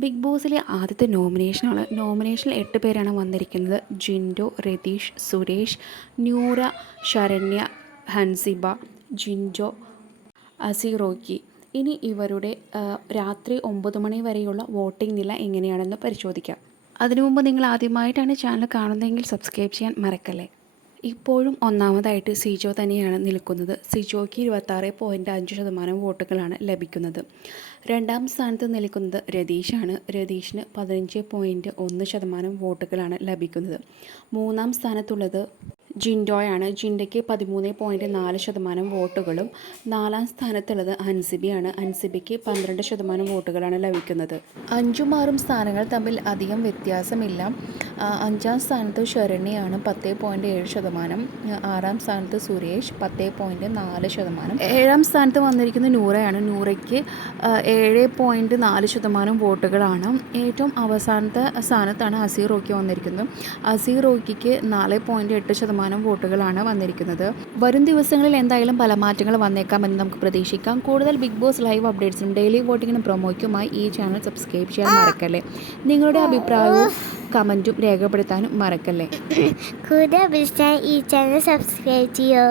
Big ബോസിലെ ആദ്യത്തെ നോമിനേഷനാണ്. നോമിനേഷനിൽ 8 പേരാണ് വന്നിരിക്കുന്നത്. ജിൻഡോ, രതീഷ്, സുരേഷ്, ന്യൂറ, ശരണ്യ, ഹൻസിബ, ജിൻഡോ, അസിറോക്കി. ഇനി ഇവരുടെ രാത്രി 9 മണി വരെയുള്ള വോട്ടിംഗ് നില എങ്ങനെയാണെന്ന് പരിശോധിക്കാം. അതിനു മുമ്പ് നിങ്ങൾ ആദ്യമായിട്ടാണ് ചാനൽ കാണുന്നതെങ്കിൽ സബ്സ്ക്രൈബ് ചെയ്യാൻ മറക്കല്ലേ. ഇപ്പോഴും ഒന്നാമതായിട്ട് സിജോ തന്നെയാണ് നിൽക്കുന്നത്. സിജോയ്ക്ക് 26.5% വോട്ടുകളാണ് ലഭിക്കുന്നത്. രണ്ടാം സ്ഥാനത്ത് നിൽക്കുന്നത് രതീഷാണ്. രതീഷിന് 15.1% വോട്ടുകളാണ് ലഭിക്കുന്നത്. മൂന്നാം സ്ഥാനത്തുള്ളത് ജിൻഡോയാണ്. ജിൻഡയ്ക്ക് 13.4% വോട്ടുകളും. നാലാം സ്ഥാനത്തുള്ളത് ഹൻസിബിയാണ്. ഹൻസിബിക്ക് 12% വോട്ടുകളാണ് ലഭിക്കുന്നത്. 5ഉം 6ഉം സ്ഥാനങ്ങൾ തമ്മിൽ അധികം വ്യത്യാസമില്ല. അഞ്ചാം സ്ഥാനത്ത് ശരണ്യയാണ് 10.7%. ആറാം സ്ഥാനത്ത് സുരേഷ് 10.4%. ഏഴാം സ്ഥാനത്ത് വന്നിരിക്കുന്നത് നൂറയാണ്. നൂറയ്ക്ക് 7.4% വോട്ടുകളാണ്. ഏറ്റവും അവസാനത്തെ സ്ഥാനത്താണ് അസീറോക്കി വന്നിരിക്കുന്നത്. അസീറോക്കിക്ക് 4.8% വോട്ടുകളാണ് വന്നിരിക്കുന്നത്. വരും ദിവസങ്ങളിൽ എന്തായാലും പല മാറ്റങ്ങൾ വന്നേക്കാമെന്ന് നമുക്ക് പ്രതീക്ഷിക്കാം. കൂടുതൽ ബിഗ് ബോസ് ലൈവ് അപ്ഡേറ്റ്സിനും ഡെയിലി വോട്ടിങ്ങിനും പ്രൊമോയ്ക്കുമായി ഈ ചാനൽ സബ്സ്ക്രൈബ് ചെയ്യാൻ മറക്കല്ലേ. നിങ്ങളുടെ അഭിപ്രായവും കമൻറ്റും രേഖപ്പെടുത്താനും മറക്കല്ലേ. കൂടുതൽ ഈ ചാനൽ സബ്സ്ക്രൈബ് ചെയ്യൂ.